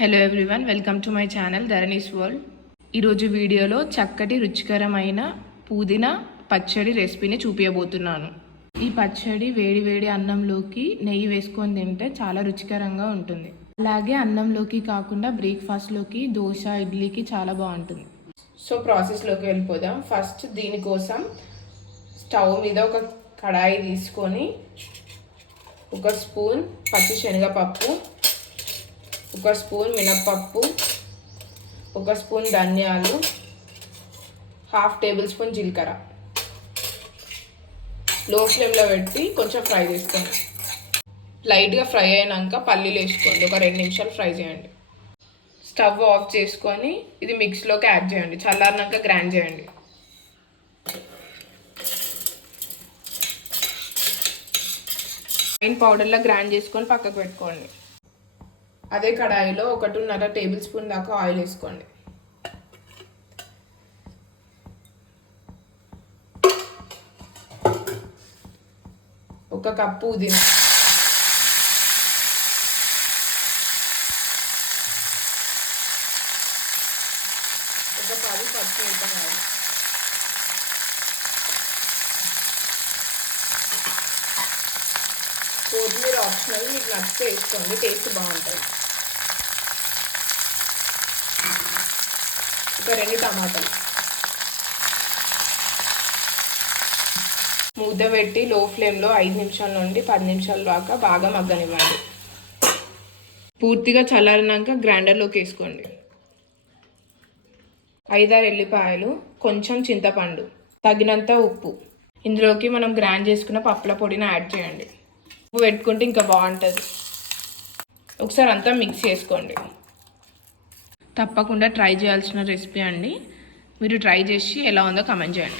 Hello everyone welcome to my channel Dharani's world ఈరోజు వీడియోలో చక్కటి రుచికరమైన పుదీనా పచ్చడి రెసిపీని చూపించబోతున్నాను ఈ పచ్చడి వేడి వేడి అన్నంలోకి నెయ్యి వేసుకొని తింటే చాలా రుచికరంగా ఉంటుంది. అలాగే అన్నంలోకి కాకుండా బ్రేక్ఫాస్ట్లోకి దోశ ఇడ్లీకి చాలా బాగుంటుంది. సో ప్రాసెస్లోకి వెళ్ళిపోదాం. ఫస్ట్ దీనికోసం స్టవ్ మీద ఒక కడాయి తీసుకొని ఒక స్పూన్ పచ్చి శనగపప్పు ఒక స్పూన్ మినప్పప్పు ఒక స్పూన్ ధనియాలు హాఫ్ టేబుల్ స్పూన్ జీలకర్ర. లో ఫ్లేమ్లో పెట్టి కొంచెం ఫ్రై చేసుకోండి. లైట్గా ఫ్రై అయినాక పల్లీలు వేసుకోండి. ఒక రెండు నిమిషాలు ఫ్రై చేయండి. స్టవ్ ఆఫ్ చేసుకొని ఇది మిక్స్లోకి యాడ్ చేయండి. చల్లారినాక గ్రైండ్ చేయండి. పైన పౌడర్లో గ్రైండ్ చేసుకొని పక్కకు పెట్టుకోండి. అదే కడాయిలో ఒకటిన్నర టేబుల్ స్పూన్ దాకా ఆయిల్ వేసుకోండి. ఒక కప్పు ఉదిన ఒక పది పచ్చిమిరపకాయలు కొత్తిమీర ఆప్షనల్ మీకు నచ్చితే వేసుకోండి టేస్ట్ బాగుంటుంది. ఒక రెండు టమాటాలు. మూత పెట్టి లో ఫ్లేమ్లో ఐదు నిమిషాల నుండి పది నిమిషాల దాకా బాగా మగ్గనివ్వండి. పూర్తిగా చల్లారినాక గ్రైండర్లోకి వేసుకోండి. ఐదారు ఎల్లిపాయలు కొంచెం చింతపండు తగినంత ఉప్పు. ఇందులోకి మనం గ్రైండ్ చేసుకున్న పప్పుల పొడిని యాడ్ చేయండి. ఉప్పు పెట్టుకుంటే ఇంకా బాగుంటుంది. ఒకసారి అంతా మిక్స్ చేసుకోండి. తప్పకుండా ట్రై చేయాల్సిన రెసిపీ అండి. మీరు ట్రై చేసి ఎలా ఉందో కమెంట్ చేయండి.